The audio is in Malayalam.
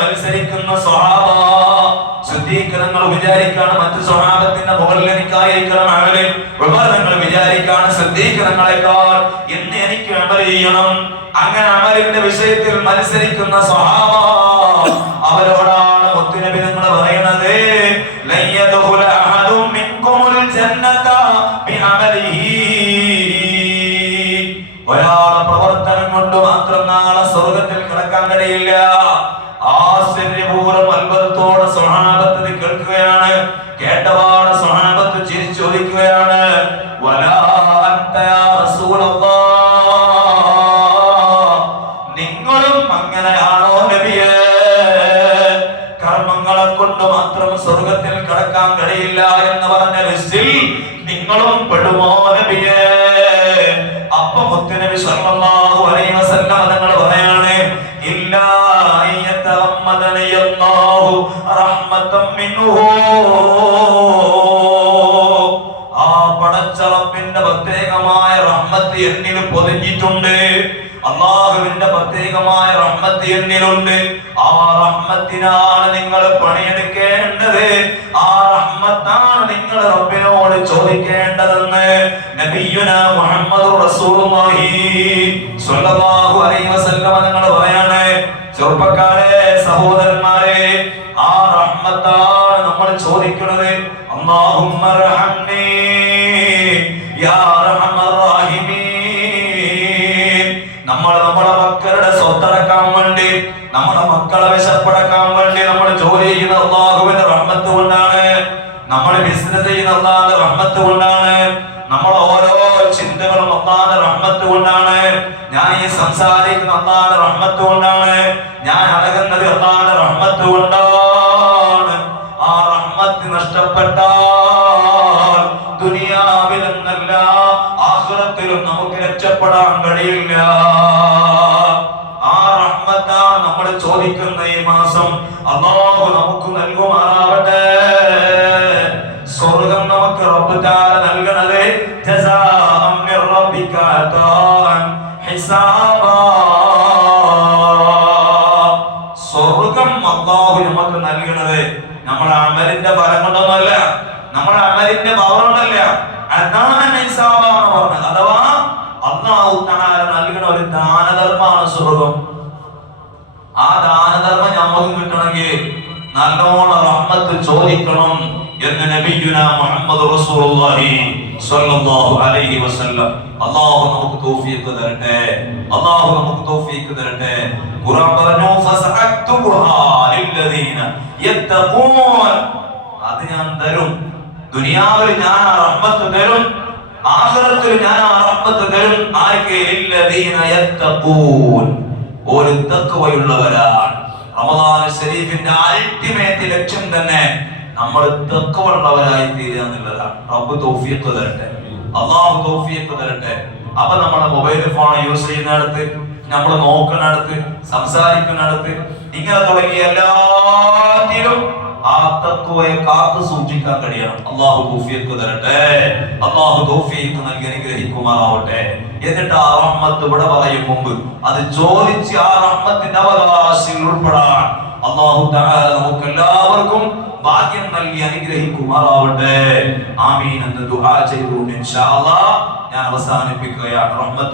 മത്സരിക്കുന്ന സ്വഹാബ ശുദ്ധീകരണങ്ങൾ വിചാരിക്കാണ് മറ്റു സ്വഹാബത്തിന്റെ മുകളിൽ എനിക്കായിരിക്കണം അമലിൽ വിവരങ്ങൾ വിചാരിക്കാണ് ശുദ്ധീകരണങ്ങളെക്കാൾ എന്ന് എനിക്ക് അമൽ ചെയ്യണം. അങ്ങനെ അമലിന്റെ വിഷയത്തിൽ മത്സരിക്കുന്ന സ്വഹാബ അവരോടാണ് കഴിയില്ല ആശ്ചര്യപൂർവം അത്ഭുതത്തോടെ സ്വഹാബത്ത് കേൾക്കുകയാണ്. കേട്ടപാട് സ്വഹാബത്ത് ചിരിച്ചു ചോദിക്കുകയാണ്. നിങ്ങളും അങ്ങനെയാണോ നബിയേ? കർമ്മങ്ങളെ കൊണ്ട് മാത്രം സ്വർഗത്തിൽ കടക്കാൻ കഴിയില്ല എന്ന് പറഞ്ഞ ലിസ്റ്റിൽ നിങ്ങളും പെടുമോ നബിയേ? അപ്പൊ മുത്തുനബി സല്ലല്ലാഹു അലൈഹി വസല്ലം തങ്ങൾ ആ പ്രത്യേകമായ റഹ്മത്ത് പ്രത്യേകമായ റഹ്മത്ത് എന്നിലുണ്ട്. ആ നിങ്ങൾ ആ റഹ്മത്താണ് നിങ്ങൾ റസൂലുള്ളാഹി അലൈഹി വസല്ലം ചെറുപ്പക്കാരെ സഹോദരന്മാരെ ആ റഹ്മത്താണ് നമ്മൾ ചോദിക്കുന്നത്. അല്ലാഹുമ്മ റഹംനി യാ അർഹമർ റഹീമീൻ നമ്മൾ നമ്മുടെ മക്കളുടെ സ്വത്തടക്കാൻ വേണ്ടി നമ്മുടെ മക്കളെ വിശപ്പടക്കാൻ വേണ്ടി നമ്മൾ ജോലി ചെയ്യുന്ന അള്ളാഹുവിന്റെ റഹ്മത്ത് കൊണ്ടാണ് നമ്മൾ ബിസിനസ് ചെയ്യുന്ന അള്ളാഹിന്റെ റഹ്മത്ത് കൊണ്ടാണ് നമ്മൾ ഓരോ ചിന്തകളും അള്ളാഹിന്റെ റഹ്മത്ത് കൊണ്ടാണ് ഞാൻ ഈ സംസാരിക്കുന്ന അള്ളാഹിന്റെ റഹ്മത്ത് കൊണ്ടാണ് ഞാൻ അടങ്ങുന്നത് അള്ളാഹിന്റെ റഹ്മത്ത് കൊണ്ടാണ്. നഷ്ടപ്പെട്ടാൽ ദുനിയാവിൽ എന്നല്ല ആഖിറത്തിലും നമുക്ക് രക്ഷപ്പെടാൻ കഴിയില്ല. ആ റഹ്മത്താണ് നമ്മൾ ചോദിക്കുന്ന ഈ മാസം. അള്ളാഹു നമുക്ക് നൽകുമാറാവട്ടെ സ്വർഗം നമുക്ക് റബ്ബ് താല നൽകണത് സ്വർഗം അള്ളാഹു നമുക്ക് നൽകണത് നമ്മുടെ അമലിന്റെ ഫലം കൊണ്ടൊന്നുമല്ല തആല നൽകുന്ന ഒരു ദാനധർമ്മമാണ് സ്വർഗം. ആ ദാനധർമ്മം നമുക്കും കിട്ടണമെങ്കിൽ നല്ലോണം റഹ്മത്ത് ചോദിക്കണം എന്ന് നബിയുന മുഹമ്മദ് റസൂലുള്ളാഹി സ്വല്ലല്ലാഹു അലൈഹി വസല്ലം. അല്ലാഹു നമുക്ക് തൗഫീഖ് തരട്ടെ. അല്ലാഹു നമുക്ക് തൗഫീഖ് തരട്ടെ. ഖുർആൻ പറഞ്ഞു ഫസഅക്തുബുഹാ ലില്ലദീന യത്തഖൂൻ. അത് ഞാൻ തരും. ദുനിയാവിൽ ഞാൻ റഹ്മത്ത് തരും. ആഖിറത്തിൽ ഞാൻ ആ റഹ്മത്ത് തരും ആർക്ക് ലില്ലദീന യത്തഖൂൻ? ഒരു തഖ്വയുള്ളവരാണ്. റമദാൻ ശരീഫിന്റെ അൾട്ടിമേറ്റ് ലക്ഷ്യം തന്നെ നമ്മൾ തക്കവുള്ളവരായി തീരുക എന്നുള്ളതാണ്. റബ്ബ് തൗഫീഖ് തരട്ടെ. അള്ളാഹു തൗഫീഖ് തരട്ടെ. അപ്പൊ നമ്മുടെ മൊബൈൽ ഫോൺ യൂസ് ചെയ്യുന്നിടത്ത് നമ്മൾ നോക്കുന്നിടത്ത് സംസാരിക്കുന്നിടത്ത് ഇങ്ങനെ തുടങ്ങിയ എല്ലാത്തിലും ആ തത്വയെ കാത്തു സൂക്ഷിക്കാൻ കഴിയണം. അള്ളാഹു തൗഫീഖ് തരട്ടെ. അള്ളാഹു തൗഫീഖ് നൽകി അനുഗ്രഹിക്കുമാറാവട്ടെ. എന്നിട്ട് ആ റഹ്മത്ത് ഇവിടെ പറയും മുമ്പ്. അത് ചോദിച്ച് ആ റഹ്മത്തിന്റെ അവകാശികൾ ഉൾപ്പെടാൻ അള്ളാഹു നമുക്ക് എല്ലാവർക്കും ഭാഗ്യം നൽകി അനുഗ്രഹിക്കുമാറാവട്ടെ. ആമീൻ എന്ന് ദുആ ചെയ്തുകൊണ്ട് ഇൻഷാ അല്ലാഹ് ഞാൻ അവസാനിപ്പിക്കുകയാണ്. റഹ്മത്ത്